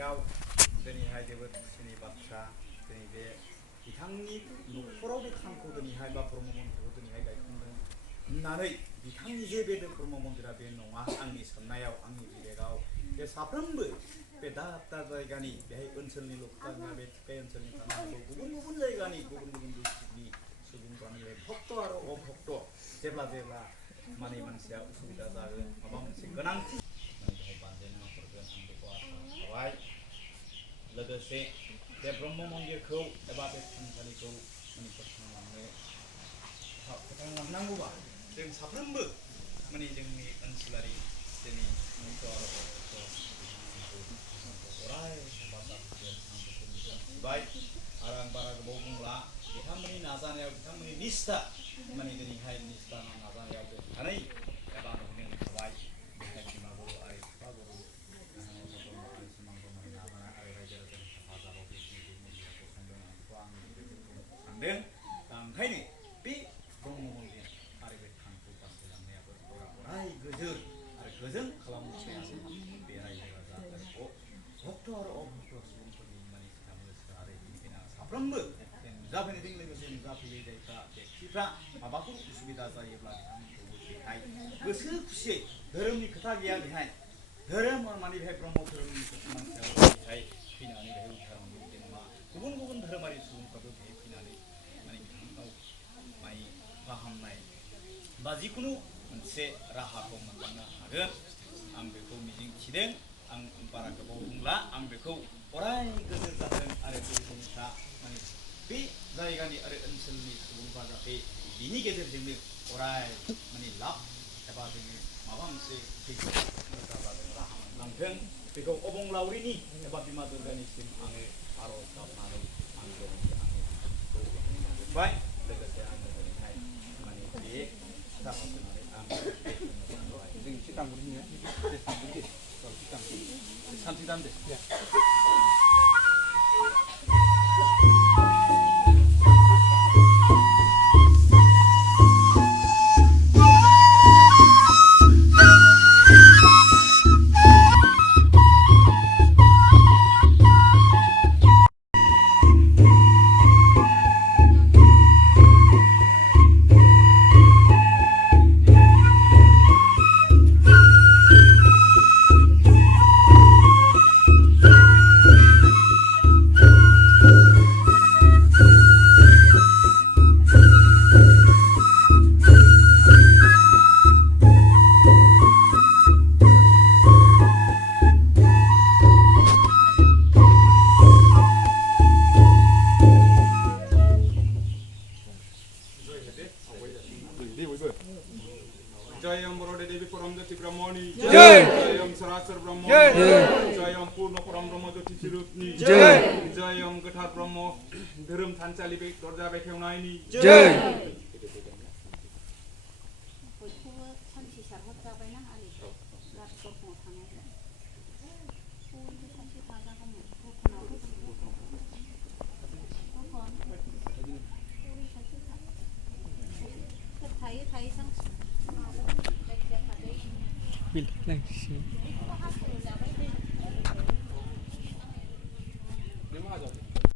जोबनायाव दिनैहाय जोबोद खुसिनि बाथ्रा दिनै बे बिथांनि न'खराव बे थानखौ दिनैहाय बा ब्रह्म मन्दिरखौ दिनैहाय गायखांदों होननानै बिथांनि जे बे ब्रह्म मन्दिरा बे नङा आंनि साननायाव आंनि बिबेकआव बे साफ्रोमबो बे दाब दाब जायगानि बेहाय ओनसोलनिल' खोथा नङा बे थिफाय ओनसोलनि थानो हागौ गुबुन गुबुन जायगानि गुबुन गुबुन डिस्ट्रिक्टनि सुबुंफ्रानो बे भक्त आरो अभक्त जेब्ला माने मानसिया उसुबिदा जागोन माबा मोनसे गोनांथि माने बेहाय बानजायना हरगोन आं बेखौ आसा खालामबाय लोगोसे बे ब्रह्म मन्दिरखौ एबा बे थानसालिखौ माने फोथांलांनांगौबा जों साफ्रोमबो माने जोंनि ओनसोलारि जोंनि भक्त आरो अभक्त अराय हेफाजाब होगोन आं बेखौ मिजिंथिबाय आरो आं बारा गोबाव बुंला बिथांमोननि नाजानायाव बिथांमोननि निस्था माने दिनैहाय निस्था नाजानायाव दोननानै एबा नुनो थाबाय बेहाय बिमा गुरु आरो बिफा गुरु ब्रह्म आरो सिमां ब्रह्मनि नाजानाय आरो रायजो राजानि हेफाजाबाव बे मन्दिरखौ संदों आं बेखौ आंनि गेजेरजों बुंनो सानदों दा ओंखायनो बे ब्रह्म मन्दिर आरो बे थानखौ बासायलांनायाबो अराय गोजोर आरो गोजोन खालामनायाबो बे रायजो राजा आरो भक्त आरो अभक्त सुबुंफोरनि माने सायावनो सोनारो बेनिखायनो आं साफ्रोमबो बे नुजाफैनायजों लोगोसे नुजाफैयै जायफ्रा बेक्तिफ्रा माबाफोर उसुबिदा जायोब्ला बिथांमोनखौबो बेहाय गोसो खुसियै धोरोमनि खोथा गैया बेहाय धोरोम माने बेहाय ब्रह्म धोरोमनि मानसियाबो बेहाय फैनानै बेहाय उद्धार मोनगोन बे नङा गुबुन गुबुन धोरोमारि सुबुंफ्राबो बेहाय फैनानै माने बिथांमोनाव माने फाहामनाय बा जिखुनु मोनसे राहाखौ मोनलांनो हागोन आं बेखौ मिजिंथिदों आं बारा गोबाव बुंला आं बेखौ अराय गोजोर जाथों आरो बे जिनिसा माने बे जायगानि आरो ओनसोलनि सुबुंफ्रा जाहाथे बिनि गेजेरजोंनो अराय माने लाब एबा जोङो माबा मोनसे जाजादों राहा मोनलांथों बेखौ अबंलावरिनि एबा बिमा दुर्गानिसिम आङो आर'ज गाबनानै आं दिनैनि आंनि बिबुंथिखौ फोजोबबाय लोगोसे आङो दिनैहाय माने बे खोथाखौ होनानै आं बुंनो सानबाय जों एसे दामग्रोनि सानसे दाम दे Jayam Borode Devi Puram Jati Brahmani Jai Jayam Sarasar Brahmani Jai Jayam Purna Puram Brahma Jati Chirutni Jai Jayam Gathar Brahma Dharam Thansali Bek Dorja Bekhewnayni Jai Bil, lang.